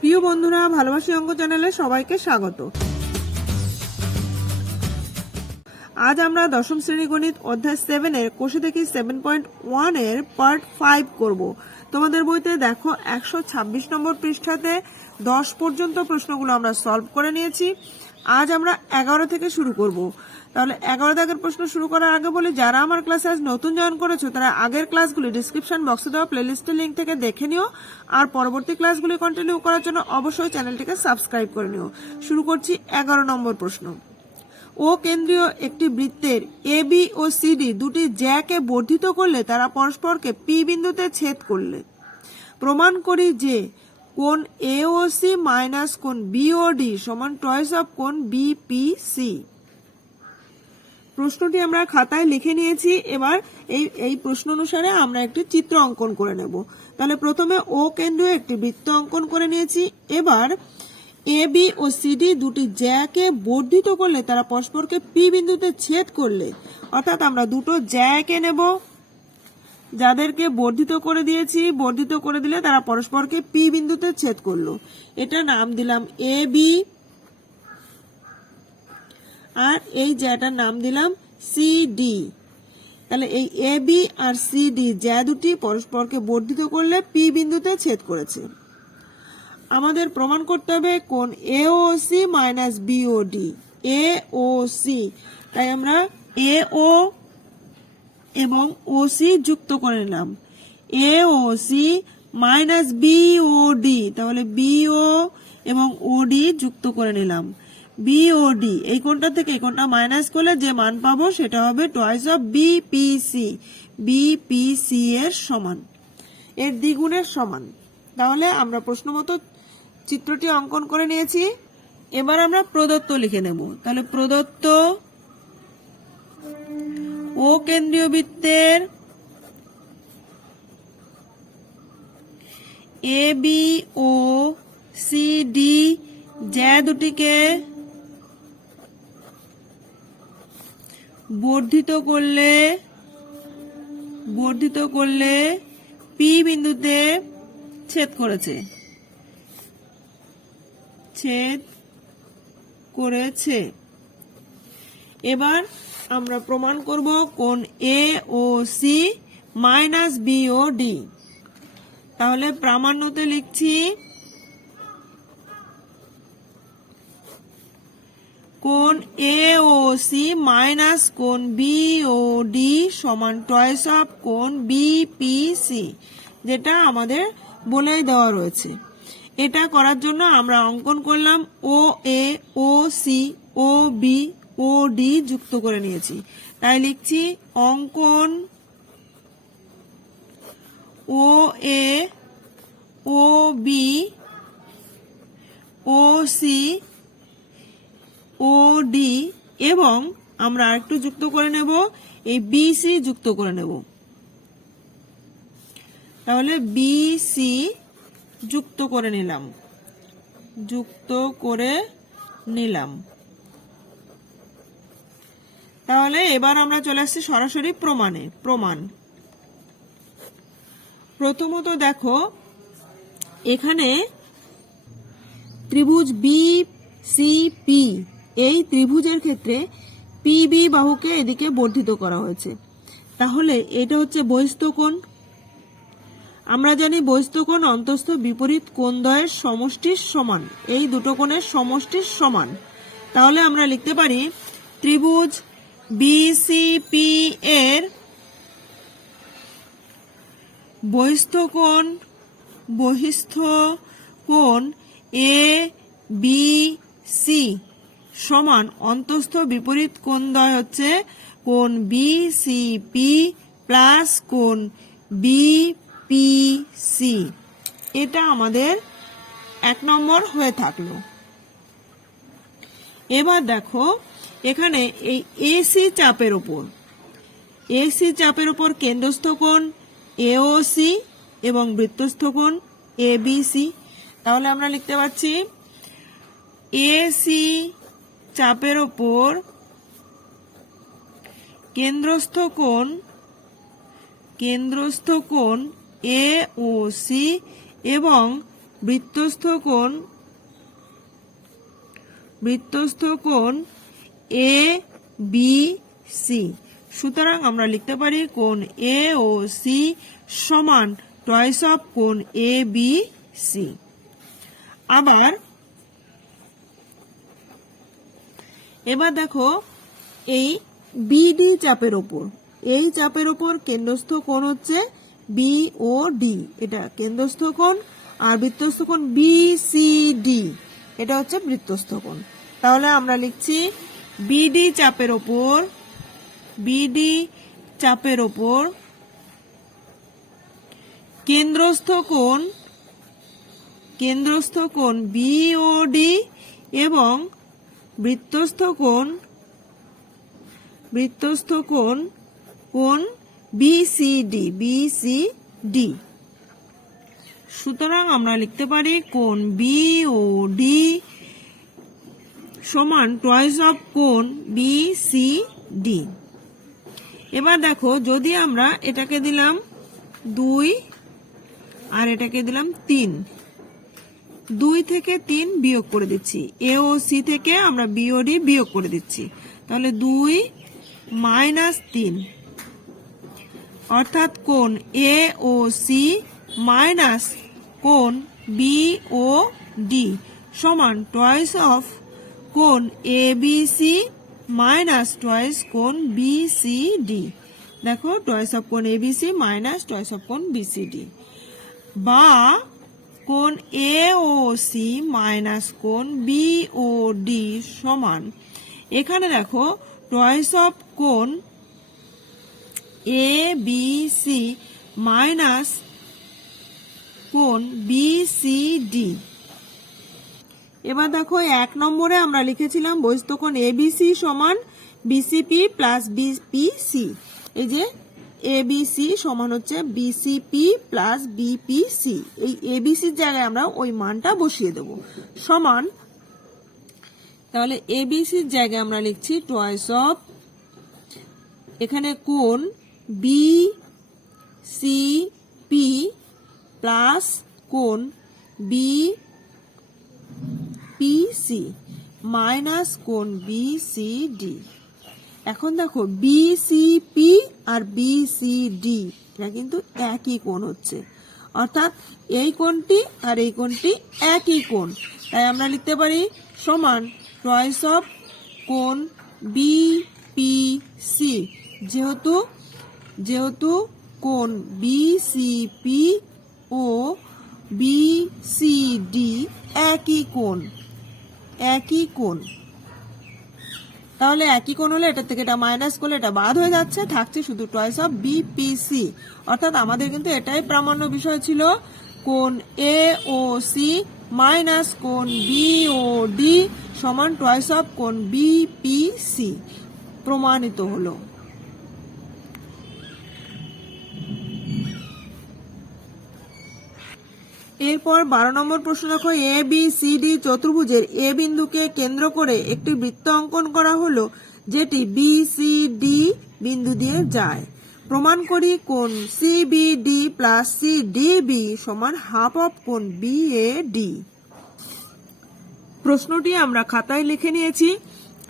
প্রিয় বন্ধুরা, ভালোবাসি অঙ্ক চ্যানেলে সবাইকে স্বাগত। আজ আমরা দশম শ্রেণি গণিত অধ্যায় সেভেনের কোষে দেখি সেভেন পয়েন্ট ওয়ানের পার্ট ফাইভ করব। তোমাদের বইতে দেখো একশো ছাব্বিশ নম্বর পৃষ্ঠাতে দশ পর্যন্ত প্রশ্নগুলো আমরা সলভ করে নিয়েছি। আজ আমরা এগারো থেকে শুরু করব। তাহলে এগারো দাগের প্রশ্ন শুরু করার আগে বলি, যারা আমার ক্লাসে আজ নতুন জয়েন করেছ, তারা আগের ক্লাসগুলি ডিসক্রিপশন বক্সে দেওয়া প্লেলিস্টের লিঙ্ক থেকে দেখে নিও। আর পরবর্তী ক্লাসগুলি কন্টিনিউ করার জন্য অবশ্যই চ্যানেলটিকে সাবস্ক্রাইব করে নিও। শুরু করছি এগারো নম্বর প্রশ্ন। ও কেন্দ্রীয় একটি বৃত্তের এ বি ও সিডি দুটি জ্যাকে বর্ধিত করলে তারা পরস্পরকে পি বিন্দুতে ছেদ করলে। প্রমাণ করি যে কোন এ ও সি মাইনাস কোন বি ও ডি সমান টয়েস অফ কোন বিপিসি প্রশ্নটি আমরা খাতায় লিখে নিয়েছি। এবার এই এই প্রশ্ন অনুসারে আমরা একটি চিত্র অঙ্কন করে নেব। তাহলে প্রথমে ও কেন্দ্রীয় একটি বৃত্ত অঙ্কন করে নিয়েছি। এবার এ বি ও সিডি দুটি জ্যাকে বর্ধিত করলে তারা পরস্পরকে পি বিন্দুতে ছেদ করলে, অর্থাৎ আমরা দুটো জ্যাকে নেব। যাদেরকে বর্ধিত করে দিয়েছি, বর্ধিত করে দিলে তারা পরস্পরকে পি বিন্দুতে ছেদ করল। এটা নাম দিলাম এ বি আর এই জ্যাটার নাম দিলাম সিডি তাহলে এই এ বি আর সিডি জ্যা দুটি পরস্পরকে বর্ধিত করলে পি বিন্দুতে ছেদ করেছে। আমাদের প্রমাণ করতে হবে কোন A O C minus B O D. A O C. তাই আমরা এ ও এবং ও সি যুক্ত করে নিলাম। A O C minus B O D. তাহলে বি ও এবং ও ডি যুক্ত করে নিলাম। বি ও ডি এই কোনটা থেকে, এই কোনটা মাইনাস করলে যে মান পাবো সেটা হবে টয়েস অফ বিপিসি বিপিসি এর সমান। এর দ্বিগুণের সমান। তাহলে আমরা প্রশ্ন মতো চিত্রটি অঙ্কন করে নিয়েছি। এবার আমরা প্রদত্ত লিখে নেব। তাহলে প্রদত্ত ও কেন্দ্রীয় বৃত্তের A B O C D জ্যা দুটিকে বর্ধিত করলে বর্ধিত করলে পি বিন্দুতে ছেদ করেছে। ছেদ করেছে। এবার আমরা প্রমাণ করব কোন A O C minus B O D তাহলে প্রামাণ্যতে লিখছি কোন এ ও সি মাইনাস কোন বি ও ডি সমান টয়েস অফ কোন বিপিসি যেটা আমাদের বলেই দেওয়া রয়েছে। এটা করার জন্য আমরা অঙ্কন করলাম O A O C O B O D যুক্ত করে নিয়েছি। তাই লিখছি অঙ্কন O A O B O C O, D এবং আমরা আরেকটু যুক্ত করে নেব, এই বিসি যুক্ত করে নেব। তাহলে বিসি যুক্ত করে নিলাম। যুক্ত করে নিলাম। তাহলে এবার আমরা চলে আসছি সরাসরি প্রমাণে, প্রমাণ। প্রথমত দেখো, এখানে ত্রিভুজ বি, সি, পি এই ত্রিভুজের ক্ষেত্রে পিবি বাহুকে এদিকে বর্ধিত করা হয়েছে। তাহলে এটা হচ্ছে বহিস্থ কোণ। আমরা জানি বহিস্থ কোণ অন্তস্থ বিপরীত কোণদ্বয়ের সমষ্টির সমান। এই দুটো কোণের সমষ্টির সমান। তাহলে আমরা লিখতে পারি ত্রিভুজ বিসিপি এর বহিস্থ কোণ বহিস্থ কোণ এ বি সি সমান অন্তস্থ বিপরীত কোণদ্বয় হচ্ছে কোণ বিসিপি প্লাস কোণ বিপিসি এটা আমাদের এক নম্বর হয়ে থাকল। এবার দেখো, এখানে এই এসি চাপের ওপর। এসি চাপের ওপর কেন্দ্রস্থ কোণ এওসি এবং বৃত্তস্থ কোণ এবিসি তাহলে আমরা লিখতে পাচ্ছি এসি চাপের ওপর। কেন্দ্রস্থ কোণ কেন্দ্রস্থ কোণ এ ও সি এবং বৃত্তস্থ কোণ বৃত্তস্থ কোণ এ বি সি সুতরাং আমরা লিখতে পারি কোণ এ ও সি সমান টয়েস অফ কোণ এ বি সি আবার এবার দেখো, এই বিডি চাপের ওপর। এই চাপের ওপর কেন্দ্রস্থ কোণ হচ্ছে বি ও ডি এটা কেন্দ্রস্থ কোণ আর বৃত্তস্থ কোণ বি সি ডি এটা হচ্ছে বৃত্তস্থ কোণ। তাহলে আমরা লিখছি বিডি চাপের ওপর বিডি চাপের ওপর কেন্দ্রস্থ কোণ কেন্দ্রস্থ কোণ বিওডি এবং বৃত্তস্থ কোণ বৃত্তস্থ কোণ কোণ বিসিডি বিসিডি সুতরাং আমরা লিখতে পারি কোণ বিওডি সমান টয়েস অফ কোণ বিসিডি এবার দেখো, যদি আমরা এটাকে দিলাম দুই আর এটাকে দিলাম তিন দুই থেকে তিন বিয়োগ করে দিচ্ছি। এ ও সি থেকে আমরা বিওডি বিয়োগ করে দিচ্ছি। তাহলে দুই মাইনাস তিন। অর্থাৎ কোন এ ও সি মাইনাস কোন বি ও ডি সমান টয়েস অফ কোন A B C minus twice কোন বি সি ডি দেখো twice of B C minus twice of কোন বি সি ডি বা কোণ এ ও সি মাইনাস কোণ B O D সমান। এখানে দেখো টয়েস অফ কোণ এ বি সি মাইনাস কোণ বি সি ডি এবার দেখো, এক নম্বরে আমরা লিখেছিলাম বহিস্থকোণ এবিসি সমান বিসিপি প্লাস বিপিসি এই যে এবিসি সমান হচ্ছে বিসিপি প্লাস বিপিসি এই এবিসির জায়গায় আমরা ওই মানটা বসিয়ে দেব। সমান, তাহলে এবিসির জায়গায় আমরা লিখছি টয়েস অফ এখানে কোণ বি সি পি প্লাস কোণ বি পিসি মাইনাস কোণ বিসিডি এখন দেখো বিসিপি আর বিসিডি এটা কিন্তু একই কোণ হচ্ছে। অর্থাৎ এই কোণটি আর এই কোণটি একই কোণ। তাই আমরা লিখতে পারি সমান টয়েস অফ কোণ বিপিসি যেহেতু যেহেতু কোণ বিসিপি ও বিসিডি একই কোণ একই কোণ। তাহলে একই কোণ হলে এটা থেকে এটা মাইনাস করলে এটা বাদ হয়ে যাচ্ছে, থাকছে শুধু টয়েস অফ বিপিসি অর্থাৎ আমাদের কিন্তু এটাই প্রামাণ্য বিষয় ছিল কোন এ ও সি মাইনাস কোন বি ও ডি সমান টয়েস অফ কোন বিপিসি প্রমাণিত হলো। এরপর বারো নম্বর প্রশ্ন দেখো এ বি সি ডি চতুর্ভুজের এ বিন্দুকে কেন্দ্র করে একটি বৃত্ত অঙ্কন করা হলো, যেটি বি সি ডি বিন্দু দিয়ে যায়। প্রমাণ করি কোন C B D plus C D B সমান হাফ অফ কোন বি এ ডি প্রশ্নটি আমরা খাতায় লিখে নিয়েছি।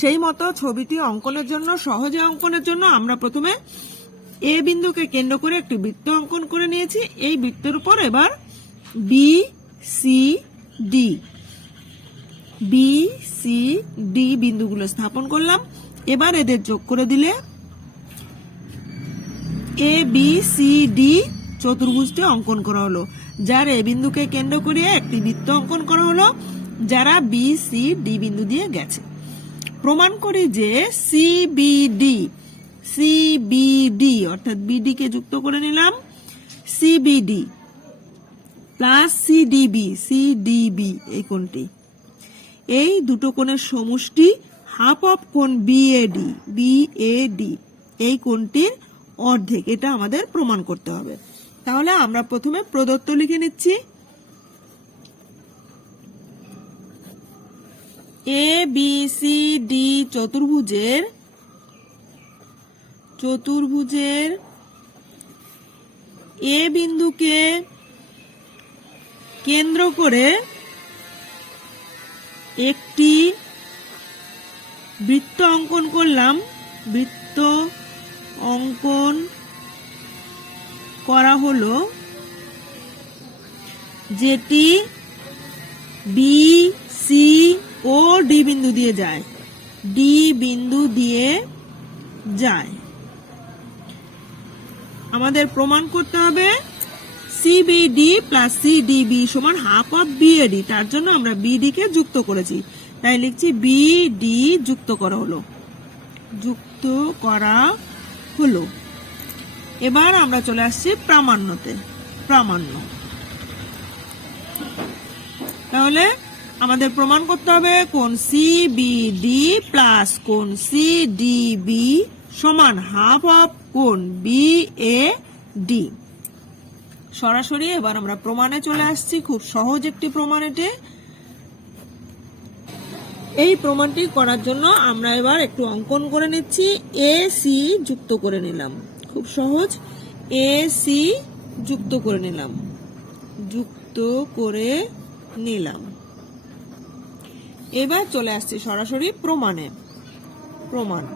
সেই মতো ছবিটি অঙ্কনের জন্য, সহজে অঙ্কনের জন্য আমরা প্রথমে এ বিন্দুকে কেন্দ্র করে একটি বৃত্ত অঙ্কন করে নিয়েছি। এই বৃত্তের উপর এবার B C D B C D বিন্দুগুলো স্থাপন করলাম। এবার এদের যোগ করে দিলে এ বি সি ডি চতুর্ভুজটি অঙ্কন করা হলো। যার এ বিন্দুকে কেন্দ্র করে একটি বৃত্ত অঙ্কন করা হলো, যারা বি সি ডি বিন্দু দিয়ে গেছে। প্রমাণ করি যে C B D C B D অর্থাৎ বিডি কে যুক্ত করে নিলাম। সিবিডি প্লাস সিডিবি সিডিবি এই কোণটি। এই দুটো কোণের সমষ্টি হাফ অফ কোণ বিএডি বিএডি এই কোণটির অর্ধেক। এটা আমাদের প্রমাণ করতে হবে। তাহলে আমরা প্রথমে প্রদত্ত লিখে নিচ্ছি। এ বি সি ডি চতুর্ভুজের চতুর্ভুজের এ বিন্দুকে কেন্দ্র করে একটি বৃত্ত অঙ্কন করলাম। বৃত্ত অঙ্কন করা হলো যেটি বি সি ও ডি বিন্দু দিয়ে যায়। ডি বিন্দু দিয়ে যায়। আমাদের প্রমাণ করতে হবে। সিবিডি প্লাস সিডিবি সমান হাফ অফ বিএডি তার জন্য আমরা বিডি কে যুক্ত করেছি। তাই লিখছি বিডি যুক্ত করা হলো। যুক্ত করা হলো। এবার আমরা চলে আসছি প্রামাণ্যতে। প্রামাণ্য। তাহলে আমাদের প্রমাণ করতে হবে কোন সিবিডি প্লাস কোন সিডিবি সমান হাফ অফ কোন বি এ ডি সরাসরি এবার আমরা প্রমাণে চলে আসছি, খুব সহজ একটি প্রমাণ এটি এই প্রমাণটি করার জন্য আমরা এবার একটু অঙ্কন করে নিচ্ছি। এ সি যুক্ত করে নিলাম। খুব সহজ। এ সি যুক্ত করে নিলাম। যুক্ত করে নিলাম। এবার চলে আসছি সরাসরি প্রমাণে। প্রমাণ।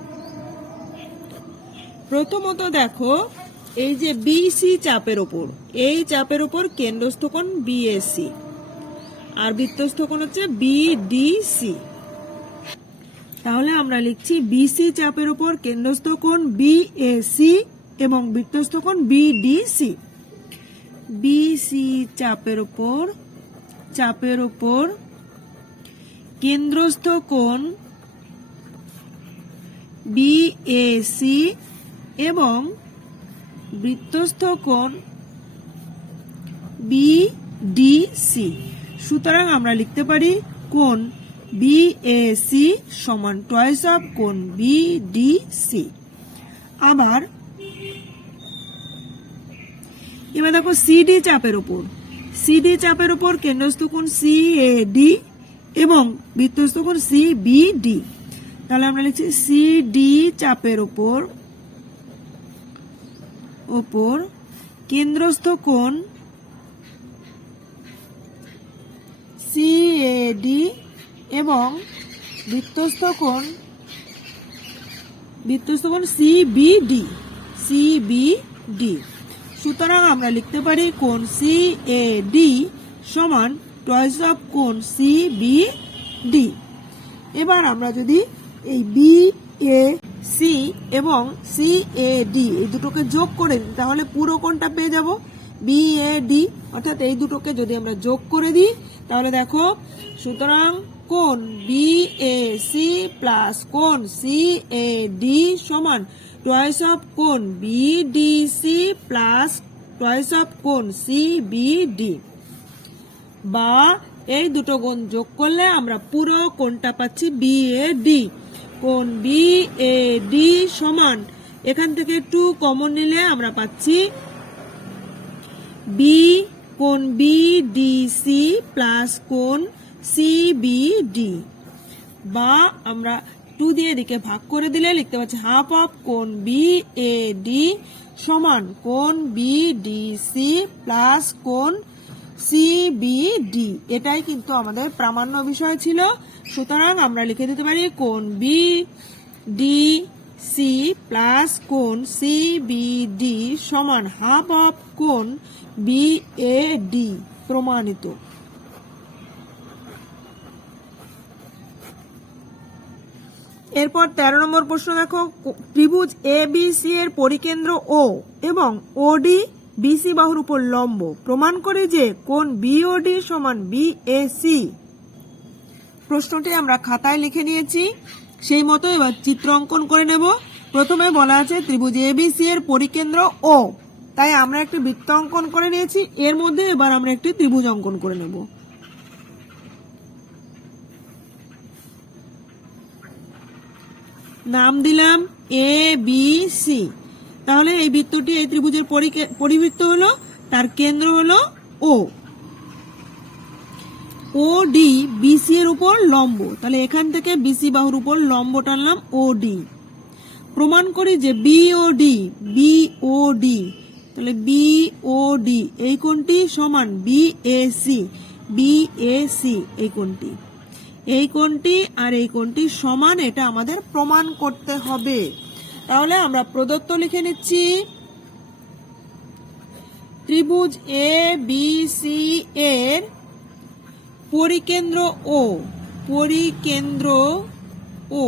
প্রথমত দেখো এই যে বিসি চাপের ওপর, এই চাপের ওপর কেন্দ্রস্থ কোণ বিএসি আর বৃত্তস্থ কোণ হচ্ছে বিডিসি তাহলে আমরা লিখছি বিসি চাপের উপর কেন্দ্রস্থ কোণ বিএসি এবং বৃত্তস্থ কোণ বিডিসি বিসি চাপের ওপর, চাপের উপর কেন্দ্রস্থ কোণ বিএসি এবং বৃত্তস্থ কোণ বিডিসি সুতরাং আমরা লিখতে পারি কোণ বিএসি সমান টয়েস অফ কোণ বিডিসি আবার, এবার দেখো সিডি চাপের উপর। সিডি চাপের উপর কেন্দ্রস্থ কোণ ডি এবং বৃত্তস্থ কোণ সিবিডি তাহলে আমরা লিখছি সিডি চাপের উপর ওপর কেন্দ্রস্থ কোণ সিএডি এবং বৃত্তস্থ কোণ বৃত্তস্থ কোণ সিবিডি সিবিডি সুতরাং আমরা লিখতে পারি কোণ সিএডি সমান টয়েস অফ কোণ সিবিডি এবার আমরা যদি এই বি এ সি এবং সি এ ডি এই দুটোকে যোগ করে দিই, তাহলে পুরো কোনটা পেয়ে যাব বি এ ডি অর্থাৎ এই দুটোকে যদি আমরা যোগ করে দিই, তাহলে দেখো, সুতরাং কোন বি এ সি প্লাস কোন সি এ ডি সমান টয়েস অফ কোন B D C plus twice of কোন সি বি ডি বা এই দুটো গুণ যোগ করলে আমরা পুরো কোনটা পাচ্ছি বি এ ডি কোণ বি এ ডি সমান? এখান থেকে টু কমন নিলে আমরা পাচ্ছি বি কোণ বি ডি সি প্লাস কোণ সি বি ডি বা আমরা টু দিয়ে এদিকে ভাগ করে দিলে লিখতে পাচ্ছি হাফ অফ কোণ বি এ ডি সমান কোণ বি ডি সি প্লাস কোন কোণ সিবিডি এটাই কিন্তু আমাদের প্রামাণ্য বিষয় ছিল। সুতরাং আমরা লিখে দিতে পারি কোন বি ডি সি প্লাস কোন সি বি ডি সমান হাফ অফ কোন বি এ ডি প্রমাণিত। এরপর তেরো নম্বর প্রশ্ন দেখো ত্রিভুজ এ বি সি এর পরিকেন্দ্র ও এবং ওডি বিসি বাহুর উপর লম্ব। প্রমাণ করে যে কোন বিওডি সমান বিএসি প্রশ্নটি আমরা খাতায় লিখে নিয়েছি। সেই মতো এবার চিত্র অঙ্কন করে নেব। প্রথমে বলা আছে ত্রিভুজ এবিসি এর পরিকেন্দ্র ও। তাই আমরা একটি বৃত্ত অঙ্কন করে নিয়েছি। এর মধ্যে এবার আমরা একটি ত্রিভুজ অঙ্কন করে নেব। নাম দিলাম এ বি সি। তাহলে এই বৃত্তটি এই ত্রিভুজের পরিবৃত্ত হলো, তার কেন্দ্র হলো ও। ও ডি বিসি এর উপর লম্ব। তাহলে এখান থেকে বিসি বাহুর উপর লম্ব টানলাম ও ডি প্রমাণ করি যে B O D B O D তাহলে বি ও ডি এই কোণটি সমান B A C B A C এই কোণটি। এই কোণটি আর এই কোণটি সমান, এটা আমাদের প্রমাণ করতে হবে। তাহলে আমরা প্রদত্ত লিখে নিচ্ছি, ত্রিভুজ এ বি সি এর পরিকেন্দ্র ও পরিকেন্দ্র ও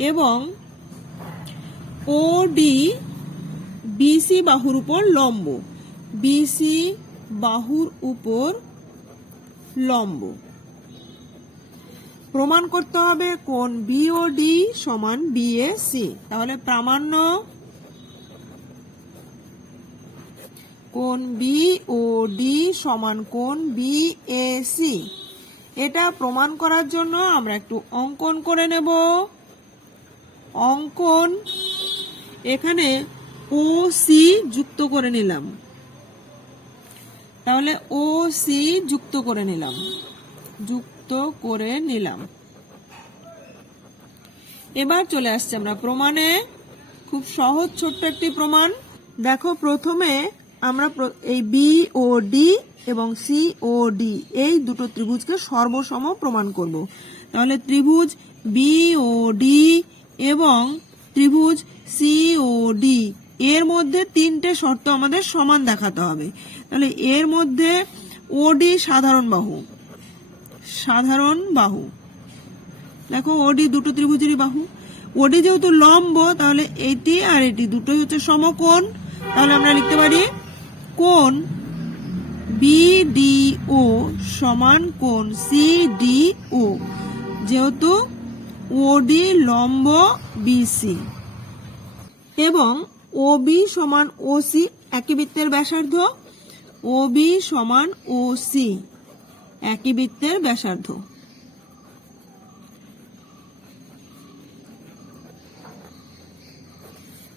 এবং ও ডি বিসি বাহুর উপর লম্ব, বিসি বাহুর উপর লম্ব। প্রমাণ করতে হবে কোন বিওডি সমান বিএসি তাহলে প্রামাণ্য কোন বি ও ডি সমান কোন বিএসি এটা প্রমাণ করার জন্য আমরা একটু অঙ্কন করে নেব। অঙ্কন এখানে ও সি যুক্ত করে নিলাম। তাহলে ও সি যুক্ত করে নিলাম। যুক্ত করে নিলাম। এবার চলে আসছে আমরা প্রমাণে। খুব সহজ, ছোট্ট একটি প্রমাণ। দেখো প্রথমে আমরা এই বি ও ডি এবং সি ও ডি, এই দুটো ত্রিভুজকে সর্বসম প্রমাণ করব। তাহলে ত্রিভুজ বি ও ডি এবং ত্রিভুজ সি ও ডি এর মধ্যে তিনটে শর্ত আমাদের সমান দেখাতে হবে। তাহলে এর মধ্যে ওডি সাধারণ বাহু। সাধারণ বাহু। দেখো ওডি দুটো ত্রিভুজেরই বাহু। ওডি যেহেতু লম্ব, তাহলে এটি আর এটি দুটোই হচ্ছে সমকোণ। তাহলে আমরা লিখতে পারি কোণ বিডিও সমান কোণ সিডিও, যেহেতু ওডি লম্ব বিসি। এবং ওবি সমান ওসি, একই বৃত্তের ব্যাসার্ধ। ওবি সমান ওসি, একই বৃত্তের ব্যাসার্ধ।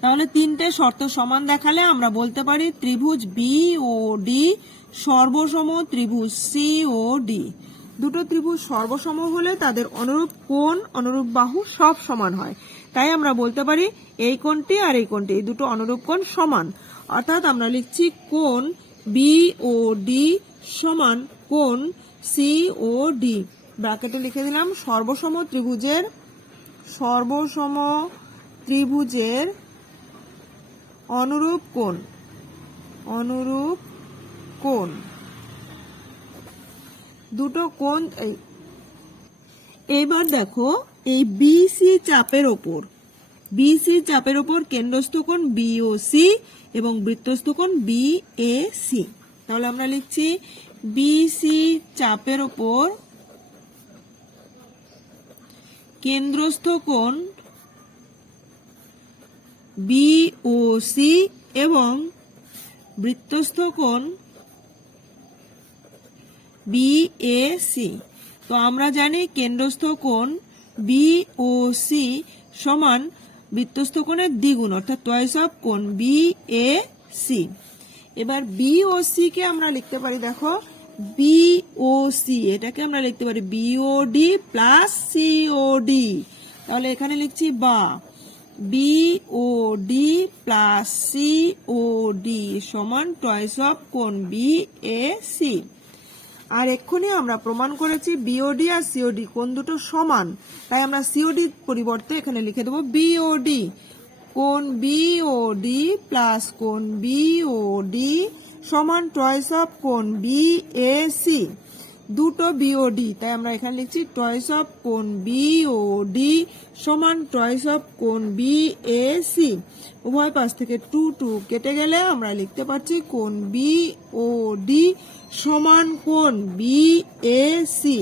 তাহলে তিনটে শর্ত সমান দেখালে আমরা বলতে পারি ত্রিভুজ বি ও ডি সর্বসম ত্রিভুজ সি ও ডি দুটো ত্রিভুজ সর্বসম হলে তাদের অনুরূপ কোণ, অনুরূপ বাহু সব সমান হয়। তাই আমরা বলতে পারি এই কোণটি আর এই কোণটি, এই দুটো অনুরূপ কোণ সমান। অর্থাৎ আমরা লিখছি কোণ বি ও ডি সমান কোণ সি ও ডি ব্র্যাকেটে লিখে দিলাম সর্বসম ত্রিভুজের সর্বসম ত্রিভুজের অনুরূপ কোণ? অনুরূপ কোণ। দুটো কোণ এবার দেখো, এই বিসি চাপের ওপর। বিসি চাপের ওপর কেন্দ্রস্থ কোণ বিওসি এবং বৃত্তস্থ কোণ বিএসি তাহলে আমরা লিখছি বিসি চাপের ওপর কেন্দ্রস্থ কোণ বিওসি এবং বৃত্তস্থ কোণ বিএসি তো আমরা জানি কেন্দ্রস্থ কোণ বিওসি সমান বৃত্তস্থ কোণের দ্বিগুণ, অর্থাৎ টয়েস অফ কোণ বিএসি এবার বিওসি কে আমরা লিখতে পারি, দেখো বিওসি এটাকে আমরা লিখতে পারি বিওডি প্লাস সিওডি তাহলে এখানে লিখছি বা। বিওডি প্লাস সিওডি সমান টয়েস অফ কোণ বিএসি আর এক্ষুনি আমরা প্রমাণ করেছি বিওডি আর সিওডি কোন দুটো সমান। তাই আমরা সিওডি পরিবর্তে এখানে লিখে দেবো বিওডি কোন বিওডি প্লাস কোন বিওডি সমান টয়েস অফ কোন বিএসি দুটো বিওডি তাই আমরা এখানে লিখছি টয়েস অফ কোন বিওডি সমান টয়েস অফ কোন বি এ সি উভয় পাশ থেকে টু টু কেটে গেলে আমরা লিখতে পারছি কোন বিওডি সমান কোন বি এ সি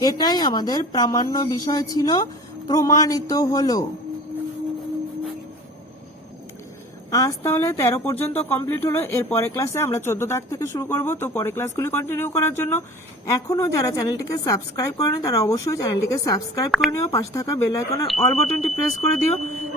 এটাই আমাদের প্রামাণ্য বিষয় ছিল, প্রমাণিত হলো। আজ তাহলে তেরো পর্যন্ত কমপ্লিট হলো। এর পরের ক্লাসে আমরা চোদ্দ দাগ থেকে শুরু করব। তো পরের ক্লাসগুলি কন্টিনিউ করার জন্য এখনও যারা চ্যানেলটিকে সাবস্ক্রাইব করেনি, তারা অবশ্যই চ্যানেলটিকে সাবস্ক্রাইব করে নিও। পাশে থাকা বেল আইকনের অল বাটনটি প্রেস করে দিও,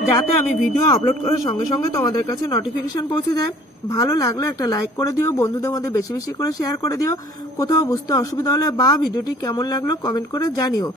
যাতে আমি ভিডিও আপলোড করার সঙ্গে সঙ্গে তোমাদের কাছে নোটিফিকেশন পৌঁছে যায়। ভালো লাগলে একটা লাইক করে দিও, বন্ধুদের মধ্যে বেশি বেশি করে শেয়ার করে দিও। কোথাও বুঝতে অসুবিধা হলে বা ভিডিওটি কেমন লাগল কমেন্ট করে জানিও।